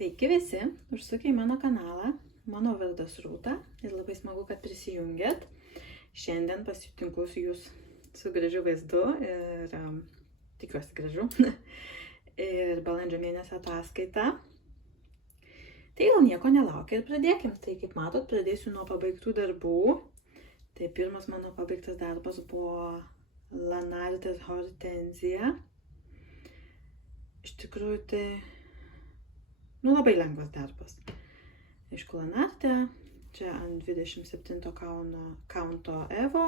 Sveiki visi, užsukę į mano kanalą. Mano vardas Rūta ir labai smagu, kad prisijungėt. Šiandien pasitinku su jūs su gražiu vaizdu ir tikiuosi gražu. Ir balandžio mėnesio ataskaita. Tai gal nieko nelaukia ir pradėkim. Tai kaip matot, pradėsiu nuo pabaigtų darbų. Tai pirmas mano pabaigtas darbas buvo Lanartės hortenzija. Iš tikrųjų tai labai lengvas darbas. Aišku, Lanartė, čia ant 27 kaunto Evo.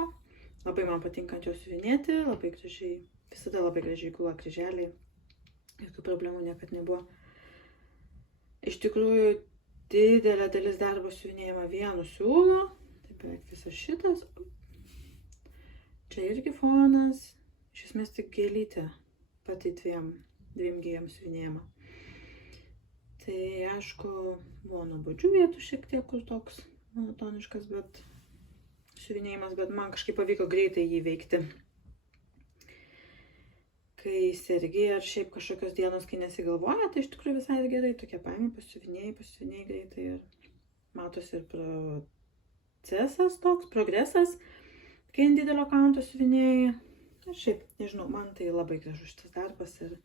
Labai man patinka ant jo siuvinėti, labai gražiai, visada labai gražiai gula kryželiai. Jokių problemų niekad nebuvo. Iš tikrųjų, didelė dalis darbo siuvinėjama vienu siūlu. Tai beveik visas šitas. Čia irgi fonas. Iš esmės tik gėlytė pati dviem gėjom siuvinėjama. Tai aišku, buvo nuobodžių vietų šiek tiek, kur toks monotoniškas, bet siuvinėjimas, bet man kažkaip pavyko greitai jį veikti. Kai sergi ar šiaip kažkokios dienos, kai nesigalvoja, tai iš tikrųjų visai gerai, tokie paimi, pasiuvinėjai greitai ir matosi ir procesas toks, progresas, kai ant didelio kaunto siuvinėjai. Ir šiaip, nežinau, man tai labai gražus šitas darbas ir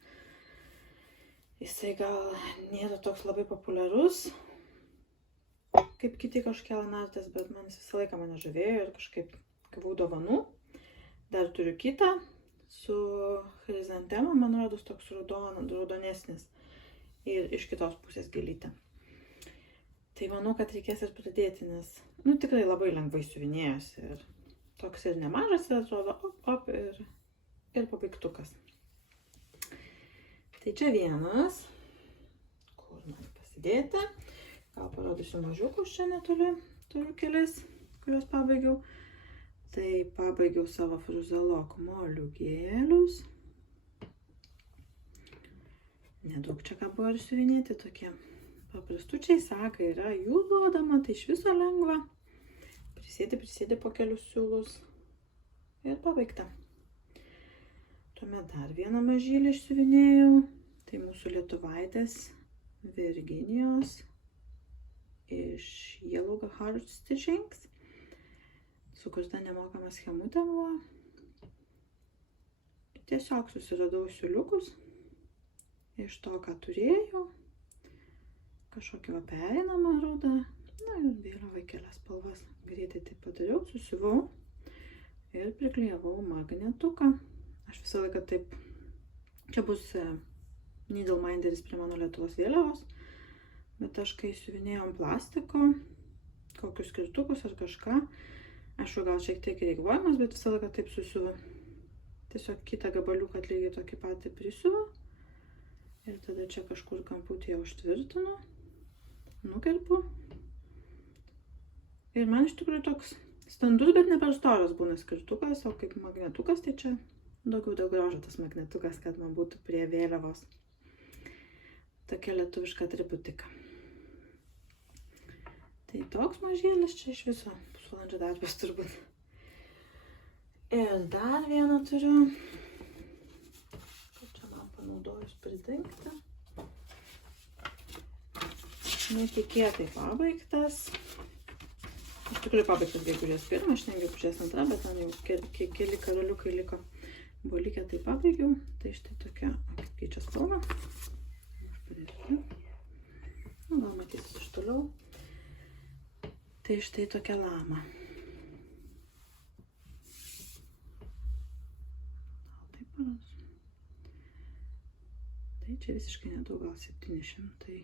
jisai gal nėra toks labai populiarus, kaip kiti kažkokie Lanartės, bet man visą laiką mane žavėjo ir kažkaip gavau dovanų. Dar turiu kitą su chrizantema, man rodos toks raudonesnis ir iš kitos pusės gėlytė. Tai manau, kad reikės ir pradėti, nes tikrai labai lengvai siuvinėjosi ir toks ir nemažas, ir atrodo, ir pabaigtukas. Tai čia vienas, kur man pasidėti, gal parodysiu mažiukus čia netoli, turiu kelis, kuriuos pabaigiau. Tai pabaigiau savo Fruzalok moliūgėlius. Nedaug čia ką buvo ir siuvinėti, tokie paprastučiai, saka, yra jų duodama, tai iš viso lengva. Prisėdi po kelius siūlus ir pabaigta. Tuomet dar vieną mažylį išsiuvinėjau. Tai mūsų lietuvaitės Virginijos iš Yellow Heart Stitchings. Sukurta nemokama schemutė buvo. Tiesiog susiradau siūliukus iš to, ką turėjau. Kažkokį pereinamą rudą. Na ir vėliavai kelias spalvas. Greitai tai padariau, susiuvau ir priklijavau magnetuką. Aš visą laiką taip, čia bus Needleminderis prie mano Lietuvos vėliavos, bet aš kai siuvinėjau ant plastiko, kokius skirtukus ar kažką, aišku, gal šiek tiek reikvojimas, bet visą laiką taip susiuvu. Tiesiog kitą gabaliuką lygiai tokį patį prisiuvu ir tada čia kažkur kamputyje užtvirtinu, nukerpu. Ir man iš tikrųjų toks standus, bet ne per storas būna skirtukas, o kaip magnetukas, tai čia daugiau dėl grožio tas magnetukas, kad man būtų prie vėliavos. Tokia lietuviška atributika. Tai toks mažėlis čia iš viso pusvalandžio darbas turbūt. Ir dar vieną turiu. Kaip čia man panaudojus pridengti. Netikėtai pabaigtas. Iš tikrųjų pabaigtas gegužės 1, aš tengiau gegužės 2, bet ten jau keli karoliukai liko. Buvo likę, tai pabaigiau. Tai štai tokia, kaip keičia spalva. Gal matysis iš toliau. Tai štai tokia lama. Taip parodysiu. Tai čia visiškai nedaug, gal 700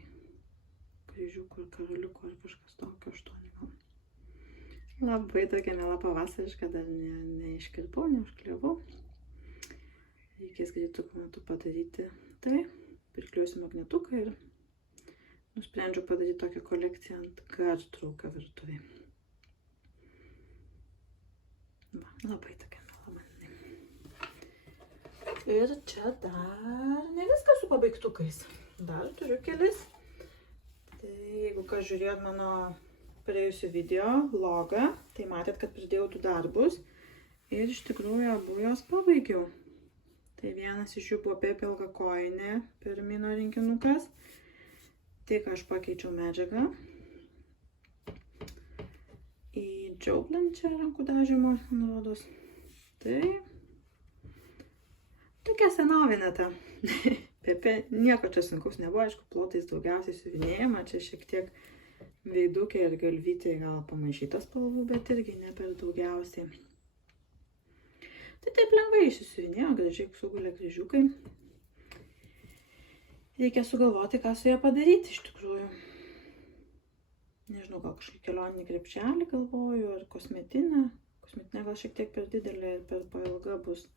kryžiukų ir karoliukų ar kažkas tokio, 8 gal. Labai tokia miela pavasariška, dar neiškirpau, neužkliavau. Reikės greitų metų padaryti tai. Prikliuosiu magnetuką ir nusprendžiau padaryti tokią kolekciją ant gartrauką virtuvėje. Labai tokia miela man. Ir čia dar ne viskas su pabaigtukais. Dar turiu kelis. Tai jeigu kas žiūrėjot mano praėjusių video vlogą, tai matėt, kad pridėjau 2 darbus. Ir iš tikrųjų abu jos pabaigiau. Tai vienas iš jų buvo Pepe ilgakojinė pirmino rinkinukas. Tik aš pakeičiau medžiagą į džiauglančią rankų dažymo, nurodos. Tai tokia senovinė ta. Pepe, nieko čia sunkaus nebuvo, aišku, plotais daugiausiai siuvinėjama, čia šiek tiek veidukė ir galvytė gal pamaišytas spalvų, bet irgi ne per daugiausiai. Tai taip lengvai išsisiuvinėjo, gražiai sugulė kryžiukai. Reikia sugalvoti, ką su ją padaryti iš tikrųjų. Nežinau, gal kažkokį kelioninį krepšelį galvoju, ar kosmetinę. Kosmetinė gal šiek tiek per didelė ir per pailga bus.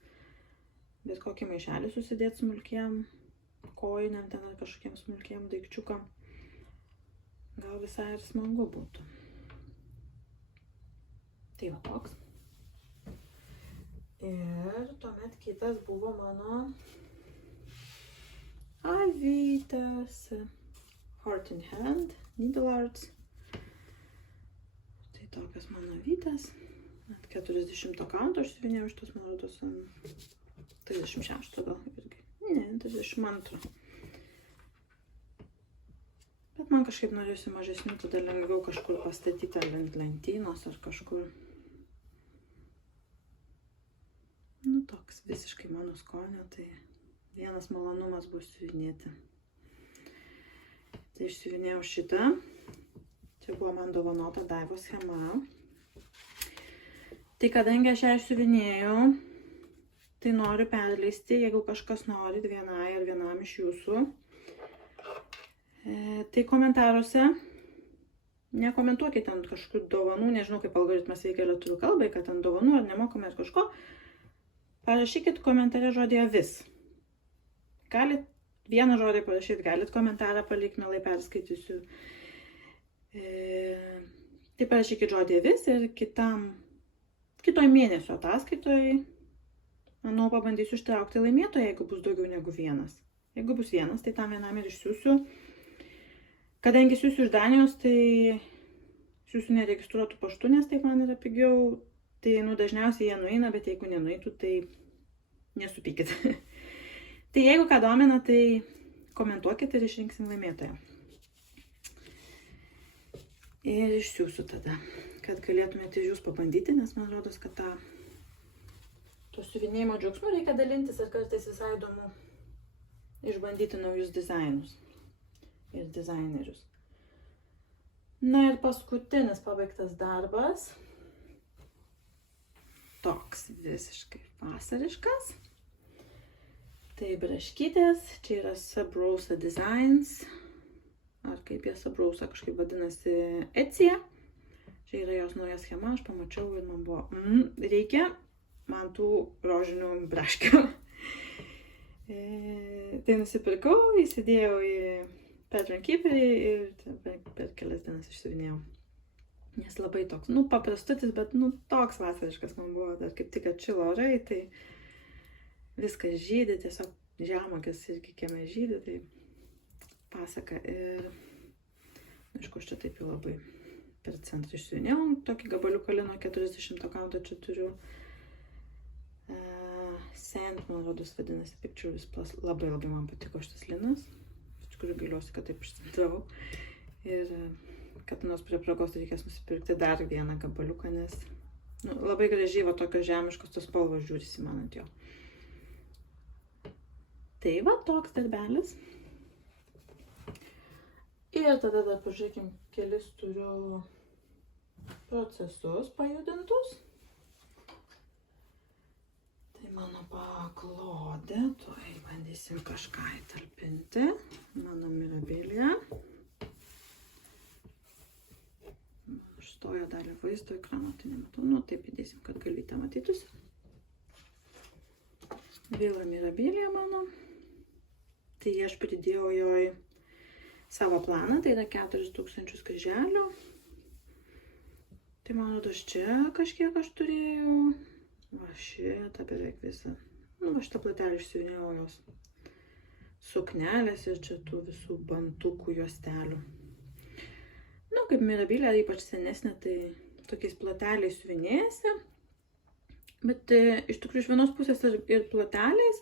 Bet kokį maišelį susidėti smulkiem kojiniam, ten ar kažkokiem smulkiem daikčiukam. Gal visai ir smagu būtų. Tai va toks. Ir tuomet kitas buvo mano avytės Heart in Hand, Needle Arts. Tai tokios mano avytės. Net 40 kanto aš siuvinėjau šitos, man rodos, 36 gal irgi. Ne, 32. Bet man kažkaip norėjusi mažesnių, tada lengviau kažkur pastatyti ant lentynos ar kažkur. Nu, toks visiškai mano skonio, tai vienas malonumas bus siuvinėti. Tai išsiuvinėjau šitą. Čia buvo man dovanota Daivos schema. Tai kadangi aš ją išsiuvinėjau, tai noriu perleisti, jeigu kažkas norit vienai ar vienam iš jūsų. Tai komentaruose nekomentuokite ten kažkokių dovanų, nežinau kaip algoritmas veikia lietuvių kalbai, kad ten dovanų ar nemokamai ar kažko. Parašykit komentare žodį avis. Galit vieną žodį parašyti, galit komentarą palikti, mielai perskaitysiu. Tai parašykit žodį avis ir kitoj mėnesio ataskaitoj, manau, pabandysiu ištraukti laimėtoją, jeigu bus daugiau negu vienas. Jeigu bus vienas, tai tam vienam ir išsiųsiu. Kadangi siūsiu iš Danijos, tai siūsiu neregistruotų paštų, nes taip man yra pigiau. Tai dažniausiai jie nueina, bet jeigu nenueitų, tai nesupykit. Tai jeigu ką domina, tai komentuokit ir išrinksim laimėtoją. Ir išsiųsiu tada, kad galėtumėte jūs pabandyti, nes man rodos, kad to siuvinėjimo džiaugsmu reikia dalintis ir kartais visai įdomu išbandyti naujus dizainus ir dizainerius. Na ir paskutinis pabaigtas darbas. Toks visiškai vasariškas. Tai braškytės, čia yra Sabrosa Designs, ar kaip jie Sabrosa kažkaip vadinasi, Etsy. Čia yra jos nauja schema, aš pamačiau ir man buvo, reikia man tų rožinių braškių. Tai nusipirkau, įsidėjau į Pattern Keeperį ir per kelias dienas išsiuvinėjau. Nes labai toks, paprastutis, bet toks vasariškas man buvo, dar kaip tik atšilo orai, tai viskas žydi, tiesiog žemuogės irgi kieme žydi, tai pasaka. Ir, aišku, aš čia taip jau labai per centrą išsiuvinėjau, tokį gabaliuką lino 40 kanto čia turiu. Sand, man rodos, vadinasi Pictures Plus, labai man patiko šitas linas, iš tikrųjų gailiuosi, kad taip išsintravau. Ir kad nors prie progos reikės nusipirkti dar vieną gabaliuką, nes labai gražiai va tokios žemiškos tos spalvos žiūrisi man ant jo. Tai va toks darbelis. Ir tada dar pažiūrėkim, kelis turiu procesus pajudintus. Tai mano paklodė, tuoj bandysim kažką įtalpinti. Mano mirabilia. Stojo dalį vaizdo ekrano, tai nematau, taip įdėsim, kad galite matytus. Vėl mirabilia mano. Tai aš pridėjau joj savo planą, tai yra 4000 kryželių. Tai man rodos čia kažkiek aš turėjau. Va šitą beveik visą. Va šitą platelį išsiuvinėjau jos suknelės ir čia tų visų bantukų juostelių. Kaip mirabilia, ypač senesnė, tai tokiais plateliais siuvinėjasi. Bet iš tikrųjų iš vienos pusės ir plateliais,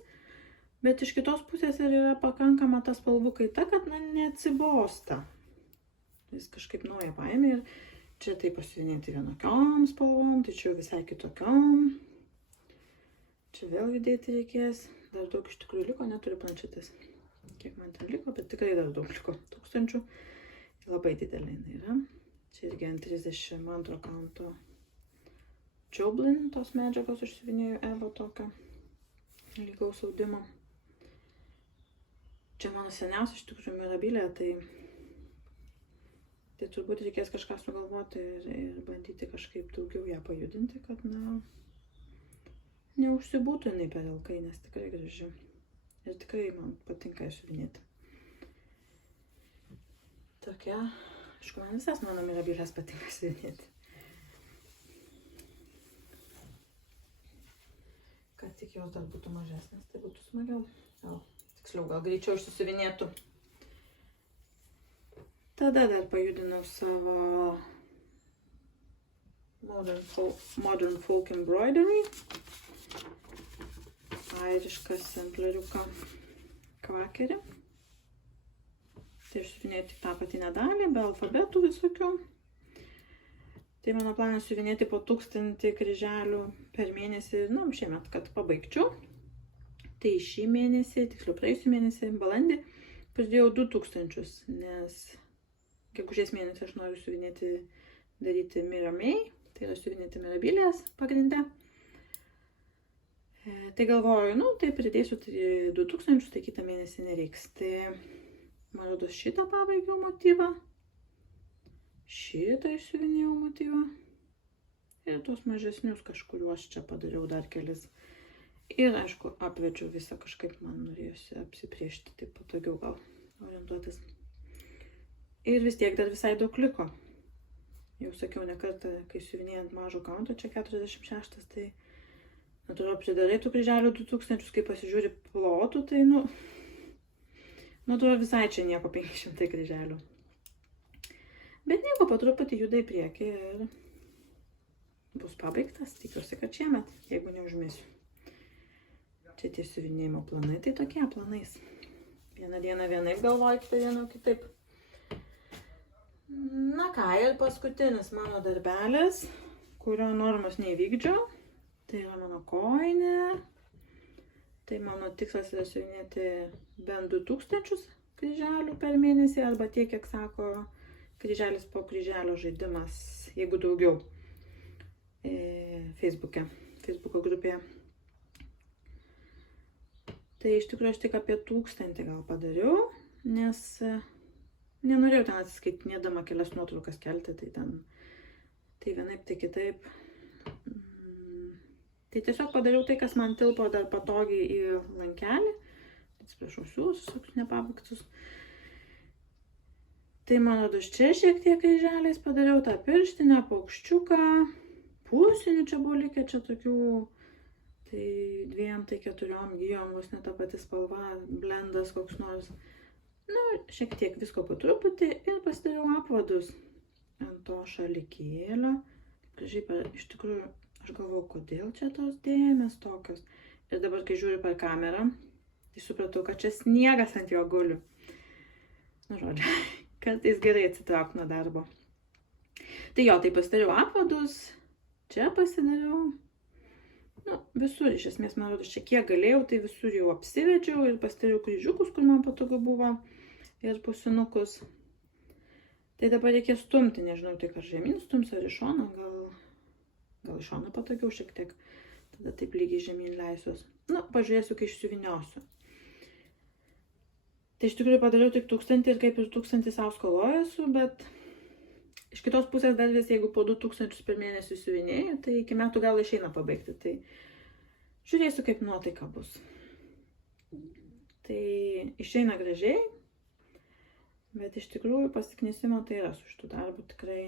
Bet iš kitos pusės ir yra pakankama ta spalvų kaita, kad neatsibosta. Jis kažkaip naują paėmė ir čia tai pasiuvinėti vienokiom spalvom, tai čia visai kitokiom. Čia vėl judėti reikės. Dar daug iš tikrųjų liko, neturiu planšetės. Kiek man ten liko, bet tikrai dar daug liko. 1000. Labai didelė jinai yra. Čia irgi ant 32 kanto Joblin tos medžiagos užsiuvinėjau Evo tokio lygaus audimo. Čia mano seniausia iš tikrųjų Mirabilia, tai turbūt reikės kažką sugalvoti ir bandyti kažkaip daugiau ją pajudinti, kad neužsibūtų jinai per ilgai, nes tikrai graži. Ir tikrai man patinka išsiuvinėti. Tokia, aišku, man visas mano Mirabilias patinka išsiuvinėti. Kad tik jos dar būtų mažesnės, tai būtų smagiau. Tiksliau, gal greičiau išsiuvinėtų. Tada dar pajudinau savo Modern Folk Embroidery. Airišką sempleriuką kvakerį. Tai išsiuvinėjau tik tą patinę dalį, be alfabetų visokių. Tai mano planas siuvinėti po 1000 kryželių per mėnesį, šiemet, kad pabaigčiau. Tai šį mėnesį, tiksliau praėjusių mėnesį, balandį, pridėjau 2000, nes gegužės mėnesį aš noriu siuvinėti, daryti Miramei, tai yra siuvinėti Mirabilias pagrinde. Tai galvoju, tai pridėsiu 2000, tai kitą mėnesį nereiks. Tai man rodos šitą pabaigiau motyvą. Šitą išsiuvinėjau motyvą ir tuos mažesnius kažkuriuos čia padariau dar kelis. Ir aišku, apvedžiau visą kažkaip, man norėjusi apsipriešti, taip patogiau gal orientuotis. Ir vis tiek dar visai daug liko. Jau sakiau ne kartą, kai siuvinėjant mažo kaunto, čia 46, tai natūralu pridarai tų kryželių 2000, kai pasižiūri plotų, tai natūralu visai čia nieko 500 kryželių. Bet nieko, po truputį juda į priekį ir bus pabaigtas. Tikiuosi, kad šiemet, jeigu neužmėsiu. Čia tie siuvinėjimo planai, tai tokie planais. Vieną dieną vienaip galvoju, kitą dieną kitaip. Na ką, ir paskutinis mano darbelis, kurio normos neįvykdžiau. Tai yra mano kojinė. Tai mano tikslas yra siuvinėti bent 2000 kryželių per mėnesį, arba tiek, kiek sako kryželis po kryželio žaidimas, jeigu daugiau, Facebooko grupėje. Tai iš tikrųjų aš tik apie 1000 gal padariau, nes nenorėjau ten atsiskaitinėdama kelias nuotraukas kelti, tai vienaip, tai kitaip. Tai tiesiog padariau tai, kas man tilpo dar patogiai į lankelį. Atsiprašau, siūlus nepabaigtus. Tai mano čia šiek tiek kryželiais padariau tą pirštinę, paukščiuką, pusinių čia buvo likę, čia tokių, tai 2, tai 4 gijom, vos ne ta pati spalva, blendas koks nors. Šiek tiek visko po truputį ir pasidariau apvadus ant to šalikėlio. Gražiai, iš tikrųjų, aš galvoju, kodėl čia tos dėmės tokios. Ir dabar, kai žiūriu per kamerą, tai supratau, kad čia sniegas ant jo guliu. Žodžiu. Kartais gerai atsitrauk nuo darbo. Tai jo, tai pasidariau apvadus, čia pasidariau. Visur iš esmės, man rodos, čia kiek galėjau, tai visur jau apsivedžiau ir pasidariau kryžiukus, kur man patogu buvo, ir pusinukus. Tai dabar reikės stumti, nežinau, tai ar žemyn stums ar iš šono, gal iš šono patogiau šiek tiek. Tada taip lygiai žemyn leisiuos. Pažiūrėsiu, kai išsiuviniosiu. Tai iš tikrųjų padariau tik 1000 ir kaip ir 1000 savo skolojuosiu, bet iš kitos pusės dar vis, jeigu po 2000 per mėnesį siuvinėjau, tai iki metų gal išeina pabaigti. Tai žiūrėsiu, kaip nuotaika bus. Tai išeina gražiai, bet iš tikrųjų pasiknisimo tai yra su šitų darbų tikrai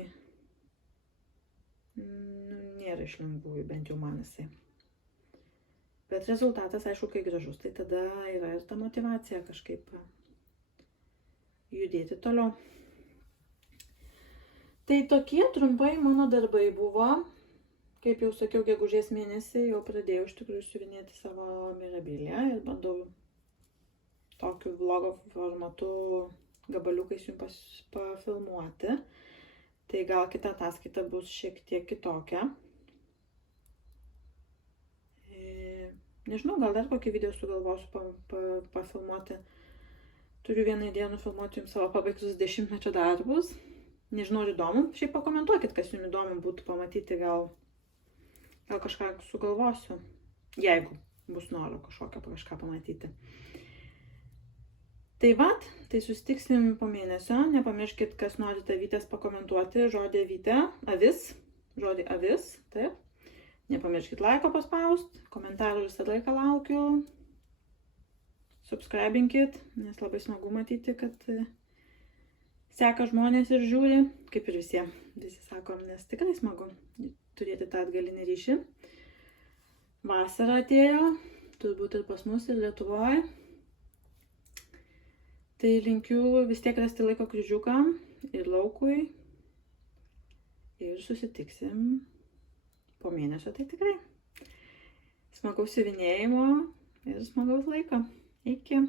nėra iš lengvųjų, bent jau man jisai. Bet rezultatas, aišku, kai gražus, tai tada yra ir ta motyvacija kažkaip judėti toliau. Tai tokie trumpai mano darbai buvo. Kaip jau sakiau, gegužės mėnesį jau pradėjau iš tikrųjų siuvinėti savo Mirabilią ir bandau tokiu vlogo formatu gabaliukais jums pafilmuoti. Tai gal kita ataskaita bus šiek tiek kitokia. Nežinau, gal dar kokį video sugalvosiu pafilmuoti. Turiu vieną idėją nufilmuoti jums savo pabaigtus 10-mečio darbus. Nežinau, ar įdomu. Šiaip pakomentuokit, kas jums įdomu būtų pamatyti, gal kažką sugalvosiu. Jeigu bus noro kažką pamatyti. Tai vat, tai susitiksim po mėnesio. Nepamirškit, kas norite avytės pakomentuoti. Žodį avytė, žodį avis, taip. Nepamirškit laiko paspaust, komentarų visą laiką laukiu. Subscribinkit, nes labai smagu matyti, kad seka žmonės ir žiūri, kaip ir visi sakom, nes tikrai smagu turėti tą atgalinį ryšį. Vasara atėjo, turbūt ir pas mus, ir Lietuvoje. Tai linkiu vis tiek rasti laiko kryžiukam ir laukui. Ir susitiksim po mėnesio, tai tikrai. Smagaus siuvinėjimo ir smagaus laiko. Iki.